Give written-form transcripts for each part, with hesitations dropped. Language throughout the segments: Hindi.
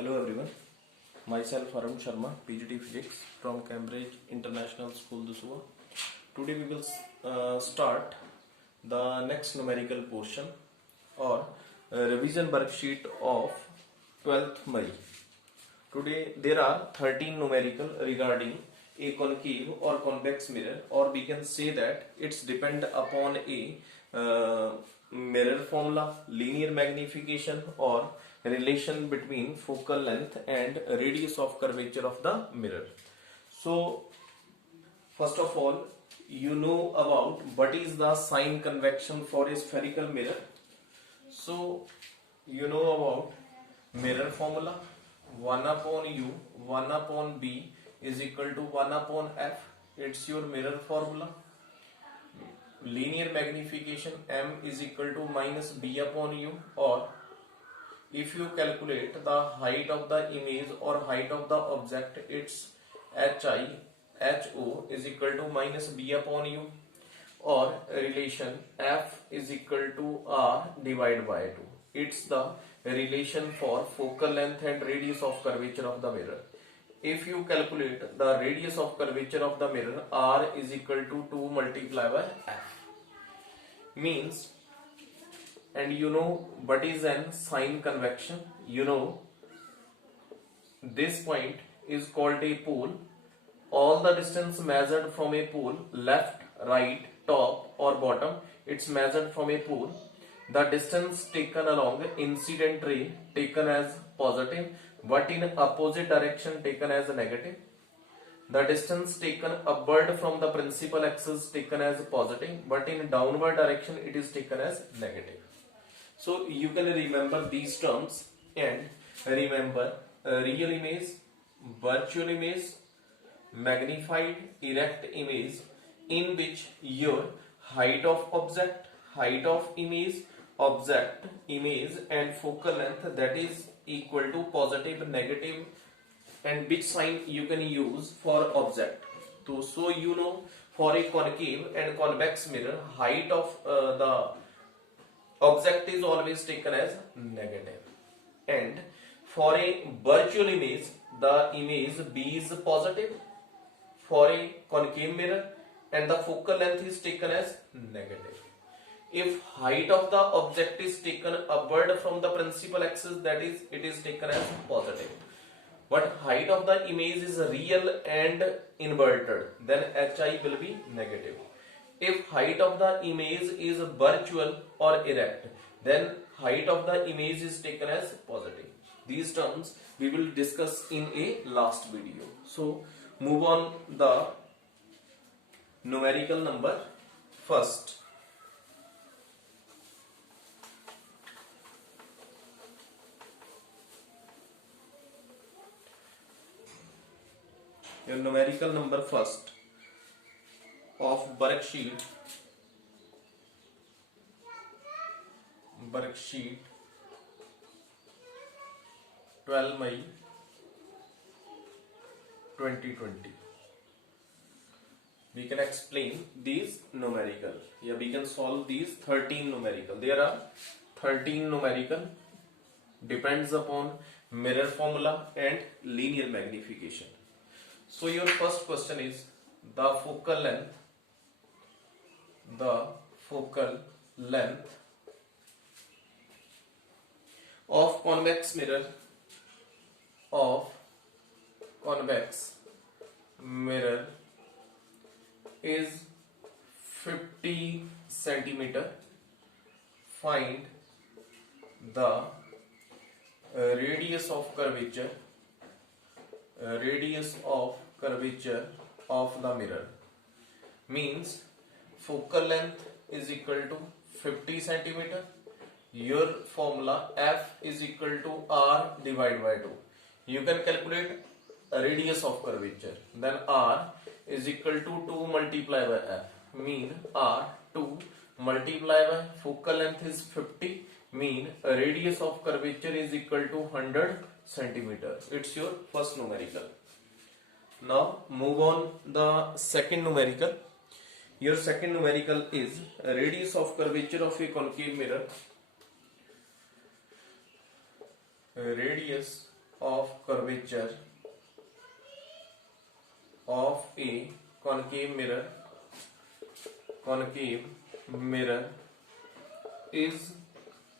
Hello everyone, myself Arun Sharma, PGT Physics from Cambridge International School, Dusua. Today we will start the next numerical portion or revision worksheet of 12th May. Today there are 13 numerical regarding a concave or convex mirror, or we can say that it's depend upon a mirror formula, linear magnification, or relation between focal length and radius of curvature of the mirror. So first of all, you know about what is the sign convection for a spherical mirror. So you know about mirror formula, 1 upon u 1 upon b is equal to 1 upon f. It's your mirror formula. Linear magnification, m is equal to minus b upon u, or if you calculate the height of the image or height of the object, it's ho is equal to minus b upon u, or relation f is equal to r divided by 2. It's the relation for focal length and radius of curvature of the mirror. If you calculate the radius of curvature of the mirror, r is equal to 2 multiplied by f. Means, and you know what is an sign convection. You know this point is called a pole. All the distance measured from a pole, left, right, top or bottom, it's measured from a pole. The distance taken along incident ray taken as positive, but in opposite direction taken as negative. The distance taken upward from the principal axis taken as positive, but in downward direction it is taken as negative. So you can remember these terms and remember real image, virtual image, magnified erect image, in which your height of object, height of image, object, image and focal length, that is equal to positive, negative, and which sign you can use for object. So you know, for a concave and convex mirror, height of the object is always taken as negative, and for a virtual image the image b is positive for a concave mirror, and the focal length is taken as negative. If height of the object is taken upward from the principal axis, that is it is taken as positive, but height of the image is real and inverted, then hi will be negative. If height of the image is virtual or erect, then height of the image is taken as positive. These terms we will discuss in a last video. So move on the numerical number first. Your numerical number first of worksheet 12 May 2020. We can explain these numerical. Yeah, we can solve these 13 numerical. There are 13 numerical, depends upon mirror formula and linear magnification. So your first question is the focal length of convex mirror is 50 centimeter. Find the radius of curvature of the mirror. Means focal length is equal to 50 centimeter. Your formula f is equal to r divided by 2. You can calculate radius of curvature. Then r is equal to 2 multiplied by f. Mean r 2 multiplied by focal length is 50. Mean radius of curvature is equal to 100 centimeter. It's your first numerical. Now move on the second numerical. Your second numerical is radius of curvature of a concave mirror. Radius of curvature of a concave mirror is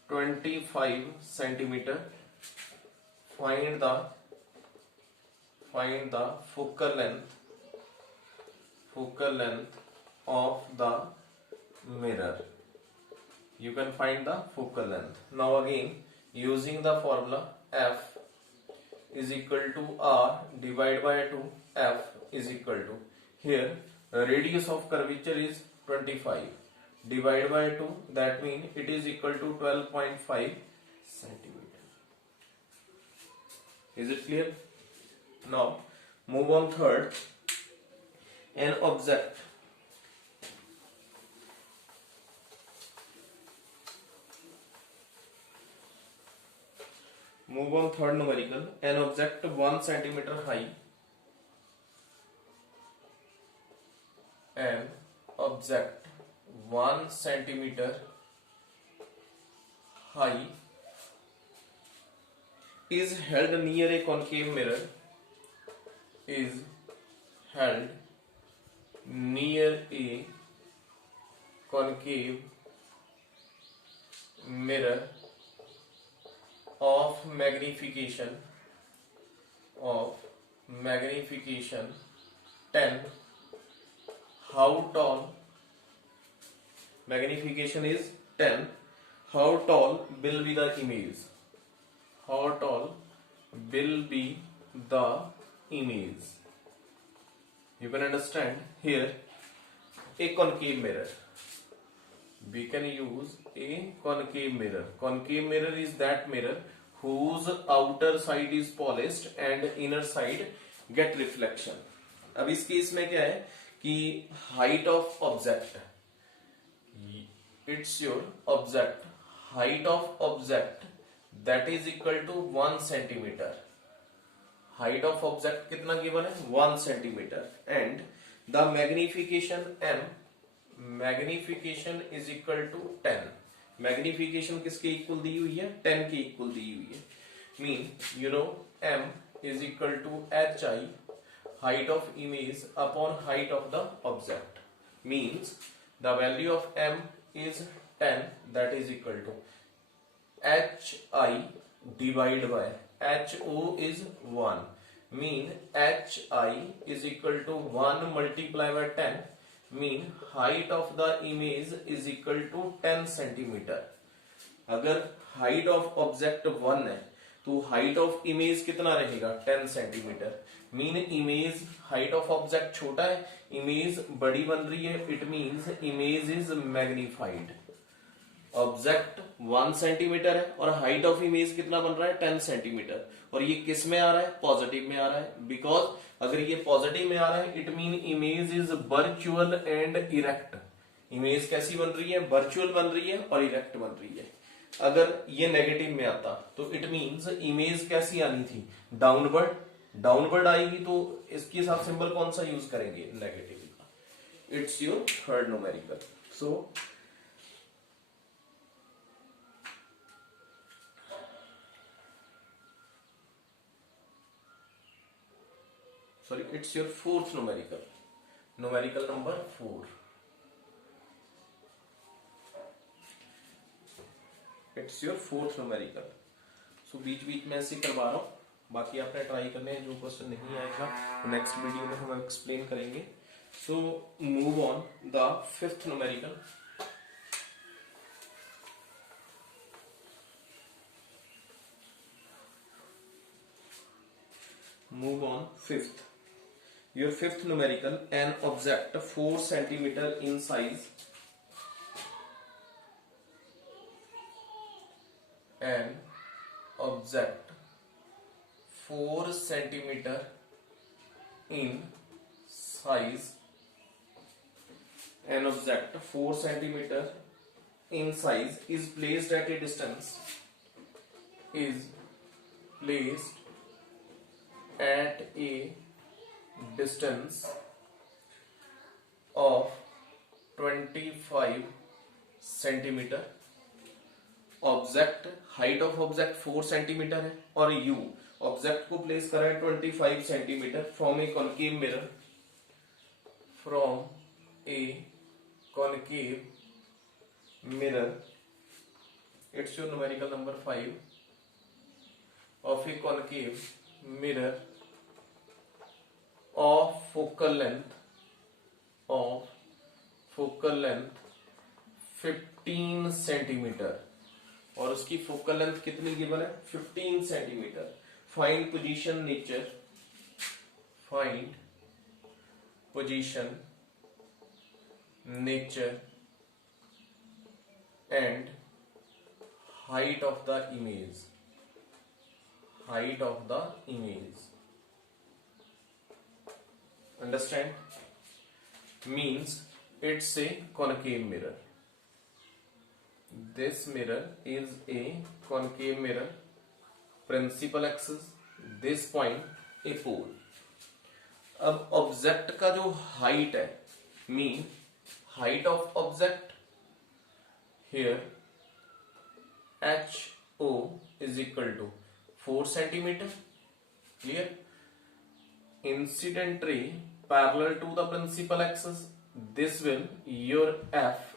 25 centimeter. Find the focal length of the mirror. You can find the focal length. Now again, using the formula f is equal to r divided by 2. F is equal to, here radius of curvature is 25 divided by 2, that means it is equal to 12.5 centimeter. Is it clear? Now move on third. An object move on third numerical. An object 1 centimeter high, an object 1 centimeter high is held near a concave mirror, is held near a concave mirror of magnification 10. How tall? Magnification is 10. How tall will be the image? How tall will be the image? You can understand here a concave mirror. We can use a concave mirror. Concave mirror is that mirror whose outer side is polished and inner side get reflection. अब इस केस में क्या है कि height of object, it's your object, height of object that is equal to 1 centimeter. Height of object कितना given है? 1 centimeter. And the magnification m, magnification is equal to 10. Magnification किसके इक्वल दी हुई है? 10 के इक्वल दी हुई है. Mean you know m is equal to hi, height of image upon height of the object. Means the value of m is 10, that is equal to hi divided by ho is 1. Mean hi is equal to 1 multiplied by 10. Mean height of the image is equal to 10 centimeter. अगर height of object 1 है तो height of image कितना रहेगा? 10 centimetre. Mean image height of object छोटा है, इमेज बड़ी बन रही है, it means image is magnified. Object 1 centimetre है और हाइट ऑफ इमेज कितना बन रहा है? 10 सेंटीमीटर. और ये किस में आ रहा है? पॉजिटिव में आ रहा है. बिकॉज अगर ये पॉजिटिव में आ रहा है it mean image is virtual and erect. Image कैसी बन रही है? वर्चुअल बन रही है और इरेक्ट बन रही है. अगर ये नेगेटिव में आता तो इट मीन्स इमेज कैसी आनी थी? डाउनवर्ड. डाउनवर्ड आएगी तो इसके साथ सिंबल कौन सा यूज करेंगे? नेगेटिव का. It's your third numerical. So sorry, it's your fourth numerical. Numerical number 4. It's your fourth numerical. So बीच बीच में ऐसे करवा रहा हूँ, बाकी आपने ट्राई करने हैं. जो क्वेश्चन नहीं आएगा नेक्स्ट वीडियो में हम एक्सप्लेन करेंगे. So move on the fifth numerical. Move on fifth. Your fifth numerical, an object 4 centimeter in size, an object 4 centimeter in size, an object 4 centimeter in size is placed at a distance, is placed at a distance of 25 centimeter. Object, height of object 4 centimetre है और यू ऑब्जेक्ट को प्लेस करा है 25 centimetre from A concave mirror, from A concave mirror, it's your numerical number 5 of a concave mirror of focal length 15 centimetre, और उसकी फोकल लेंथ कितनी गिवन है 15 centimetre. Find position nature, find position nature and height of the image, height of the image. Understand? Means it's a concave mirror. This mirror is a concave mirror. Principal axis, this point a pole. अब ऑब्जेक्ट का जो हाइट है, mean height of object here HO is equal to 4 centimeter. Clear? Incident ray parallel to the principal axis. This will your F,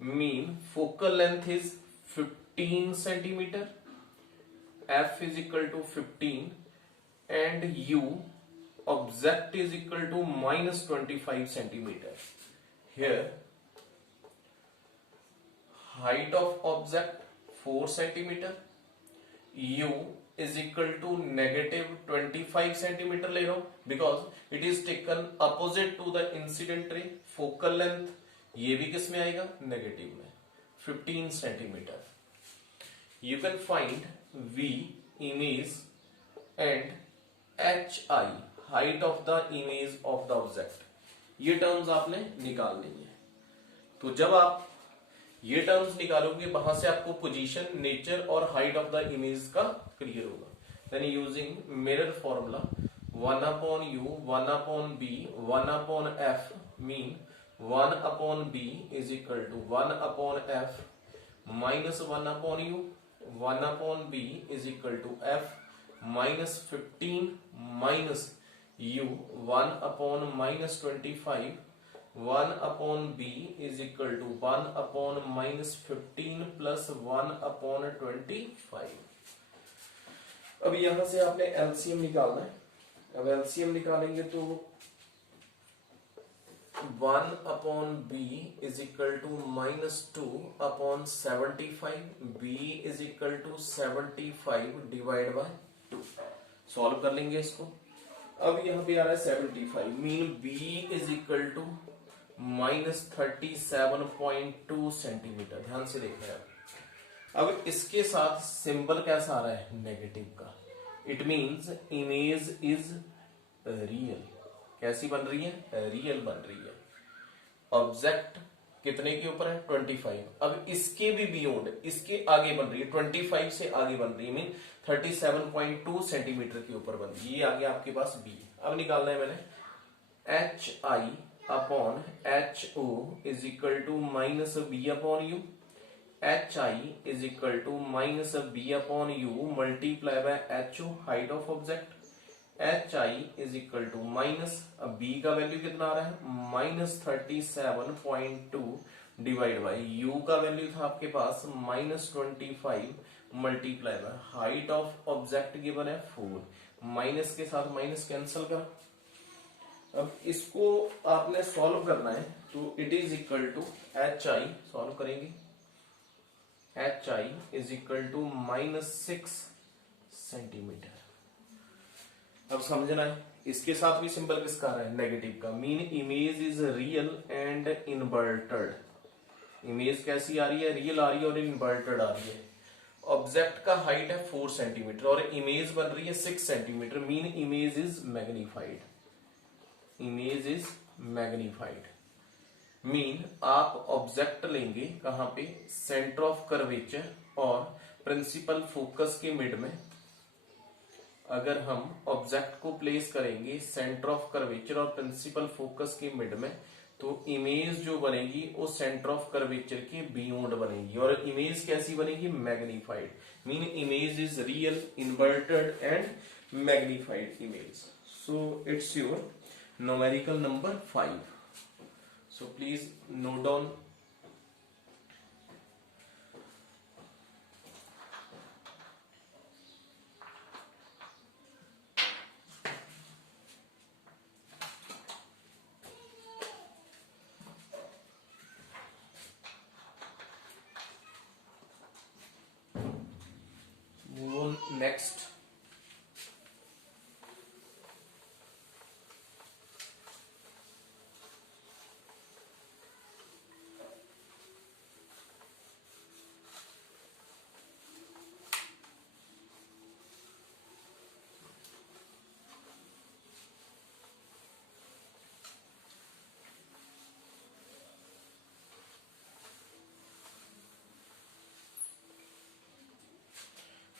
mean focal length is 15 centimeter. F is equal to 15 and U object is equal to minus 25 centimeter. Here height of object 4 centimeter, U is equal to negative 25 centimetre ले रहा हूं because it is taken opposite to the incident ray. Focal length ये भी किस में आएगा नेगेटिव में 15 centimetre. You can find V image and HI height of the image of the object. ये टर्म्स आपने निकालनी है। तो जब आप ये टर्म्स निकालोगे वहां से आपको पोजीशन नेचर और हाइट ऑफ द इमेज का क्लियर होगा। Then using mirror formula 1/u 1/b 1/f mean 1/b is equal to 1/f minus 1/u 1/b is equal to f minus 15 minus u 1/-25 1/b is equal to 1/-15 plus 1/25। अब यहां से आपने एलसीएम निकालना है। अब एलसीएम निकालेंगे तो 1/b is equal to -2/75, b is equal to 75 divide by 2। Solve कर लेंगे इसको। अब यहां पे आ रहा है 75 mean b is equal to -37.2 centimetre. ध्यान से देखना है। अब इसके साथ सिंबल कैसा आ रहा है नेगेटिव का। It means image is real. कैसी बन रही है रियल बन रही है। ऑब्जेक्ट कितने के ऊपर है 25। अब इसके भी बियॉन्ड इसके आगे बन रही है 25 से आगे बन रही है मीन 37.2 सेंटीमीटर के ऊपर बन रही है। ये आ गया आपके पास बी। अब निकालना है मैंने HI/HO is equal to -b/u। HI is equal to -b/u multiply by HO height of object. HI is equal to minus, अब b का वैल्यू कितना आ रहा है -37.2 डिवाइड बाय u का वैल्यू था आपके पास -25 multiply by height of object given है 4। माइनस के साथ माइनस कैंसिल कर। अब इसको आपने सॉल्व करना है तो it is equal to HI solve करेंगे। HI is equal to -6 centimetre. अब समझना है इसके साथ भी सिंबल किसका आ रहा है नेगेटिव का mean image is real and inverted. Image कैसी आ रही है रियल आ रही है और इनवर्टेड आ रही है। ऑब्जेक्ट का हाइट है 4 सेंटीमीटर और इमेज बन रही है 6 centimetre mean image is magnified. Image is magnified mean आप ऑब्जेक्ट लेंगे कहां पे सेंटर ऑफ कर्वेचर और प्रिंसिपल फोकस के मिड में। अगर हम ऑब्जेक्ट को प्लेस करेंगे सेंटर ऑफ कर्वेचर और प्रिंसिपल फोकस के मिड में तो इमेज जो बनेगी वो सेंटर ऑफ कर्वेचर के बियॉन्ड बनेगी और इमेज कैसी बनेगी magnified mean image is real inverted and magnified image. So it's your numerical number 5. So please note down. Move on next.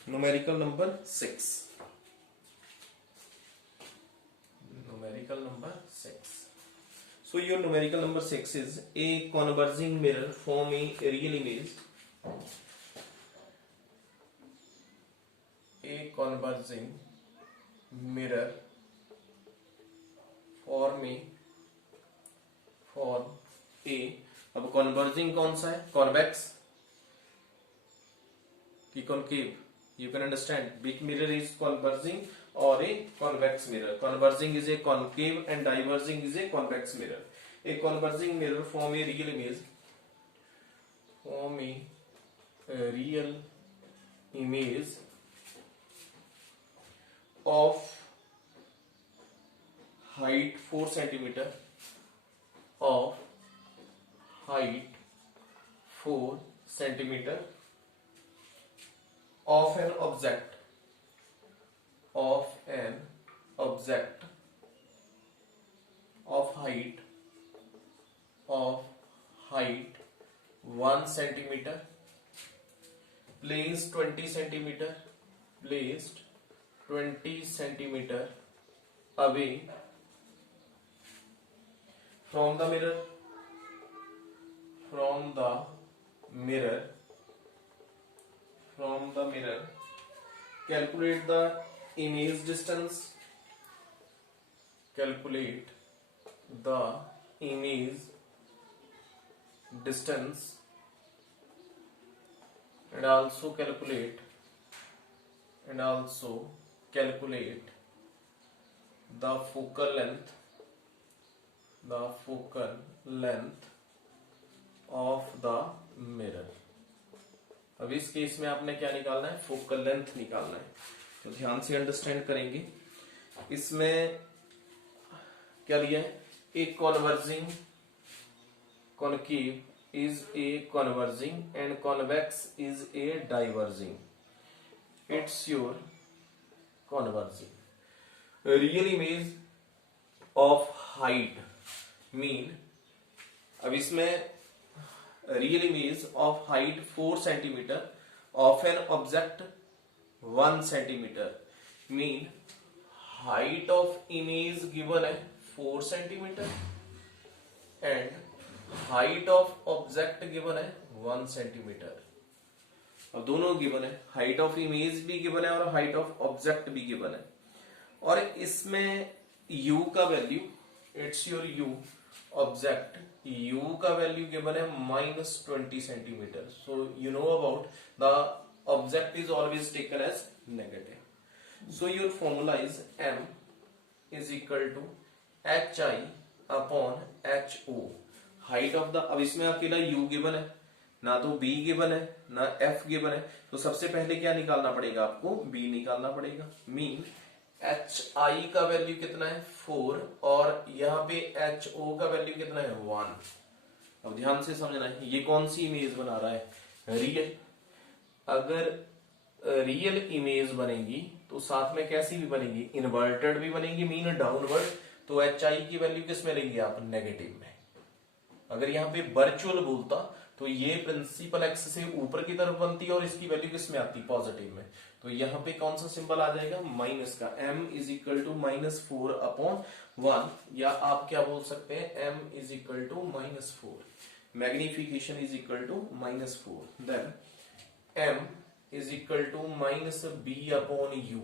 Numerical number 6. Numerical number 6. So your numerical number 6 is a converging mirror form a real image. A converging mirror form a अब converging कौन सा है? Convex कि concave? You can understand big mirror is converging or a convex mirror. Converging is a concave and diverging is a convex mirror. A converging mirror form a real image. Form a real image of height 4 centimeter. Of height 4 centimeter. Of an object of height 1 centimeter, placed 20 centimeter away from the mirror. Calculate the image distance. And also calculate the focal length of the mirror. अब इस केस में आपने क्या निकालना है? फोकल लेंथ निकालना है. तो ध्यान से अंडरस्टैंड करेंगे. इसमें क्या दिया है? एक converging concave is a converging and convex is a diverging. It's your converging. Real image of height mean अब इसमें real image of height 4 centimeter of an object 1 centimeter mean height of image given है 4 centimeter and height of object given है 1 centimeter. अब दोनों गिवन है, हाइट ऑफ इमेज भी गिवन है और हाइट ऑफ ऑब्जेक्ट भी गिवन है. और इसमें u का value it's your u object u का वैल्यू गिवन है -20 centimetre. So you know about the object is always taken as negative. So your formula is m is equal to hi upon ho. Height of the, अब इसमें अकेला u गिवन है, ना तो b गिवन है ना f गिवन है. तो सबसे पहले क्या निकालना पड़ेगा आपको? b निकालना पड़ेगा. मीन hi का वैल्यू कितना है 4 और यहाँ पे ho का वैल्यू कितना है 1. अब ध्यान से समझना है ये कौन सी इमेज बना रहा है? रियल. अगर रियल इमेज बनेगी तो साथ में कैसी भी बनेगी? इन्वर्टेड भी बनेगी, मीन डाउनवर्ड. तो hi की वैल्यू किस में लेंगे आप? नेगेटिव में. अगर यहाँ पे वर्चुअल बोलता तो ये प्रिंसिपल एक्स से ऊपर की तरफ बनती और इसकी वैल्यू किस में आती? पॉजिटिव में. तो यहाँ पे कौन सा सिंबल आ जाएगा? माइनस का. m is equal to -4 upon 1, या आप क्या बोल सकते हैं? m is equal to -4. Magnification is equal to -4. Then m is equal to -b upon u.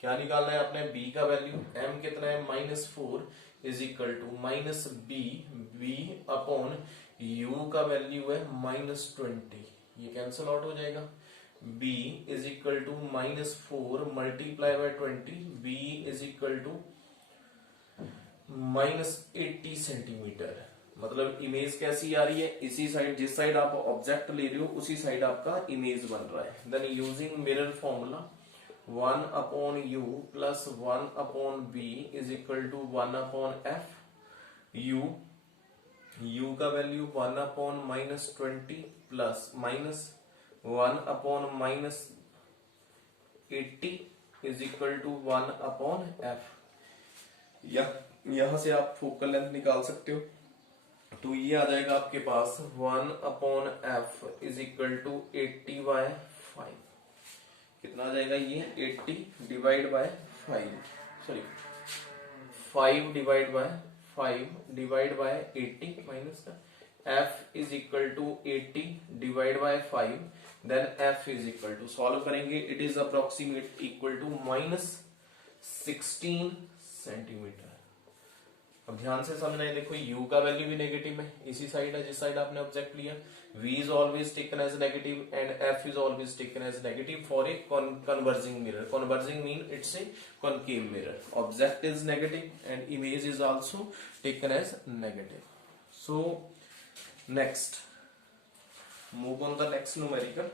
क्या निकालना है आपने, b का वैल्यू, m कितना है -4 is equal to minus b upon u का वैल्यू है -20, ये कैंसिल आउट हो जाएगा। b is equal to -4 multiply by 20, b is equal to -80 centimetre. मतलब इमेज कैसी आ रही है, इसी साइड, जिस साइड आप ऑब्जेक्ट ले रहे हो उसी साइड आपका इमेज बन रहा है। Then using mirror formula 1 upon u plus 1 upon b is equal to 1 upon f, u का value 1 upon -20 plus -1 upon -80 is equal to 1 upon f। यहां से आप फोकल लेंथ निकाल सकते हो, तो ये आ जाएगा आपके पास 1 upon f is equal to 80/5। कितना आ जाएगा ये, 80 divide by 5, sorry 5 divide by 5 divide by 80 minus का f is equal to 80 divide by 5, then f is equal to, solve करेंगे, it is approximate equal to -16 centimetre. अब ध्यान से समझना है, देखो u का वैल्यू भी नेगेटिव है, इसी साइड है जिस साइड आपने ऑब्जेक्ट लिया, v is always taken as negative and f is always taken as negative for a converging mirror. Converging mean it's a concave mirror, object is negative and image is also taken as negative. So next, move on the next numerical.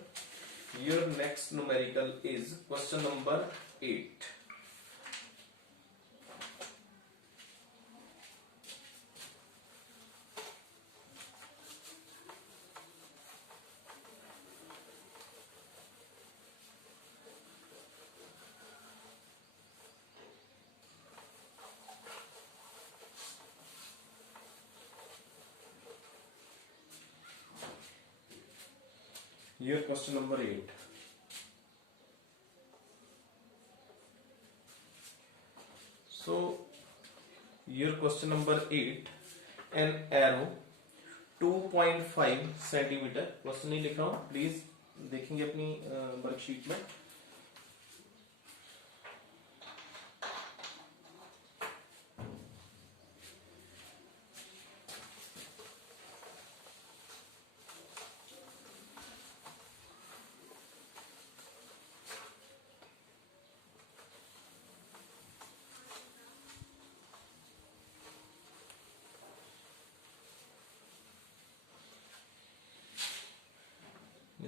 Your next numerical is question number 8। Your question number 8. So, your question number 8, an arrow 2.5 centimetre, question नहीं लिख रहा हूं, प्लीज देखेंगे अपनी वर्कशीट में।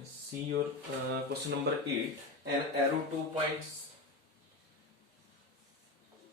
See your question number 8, an arrow 2 points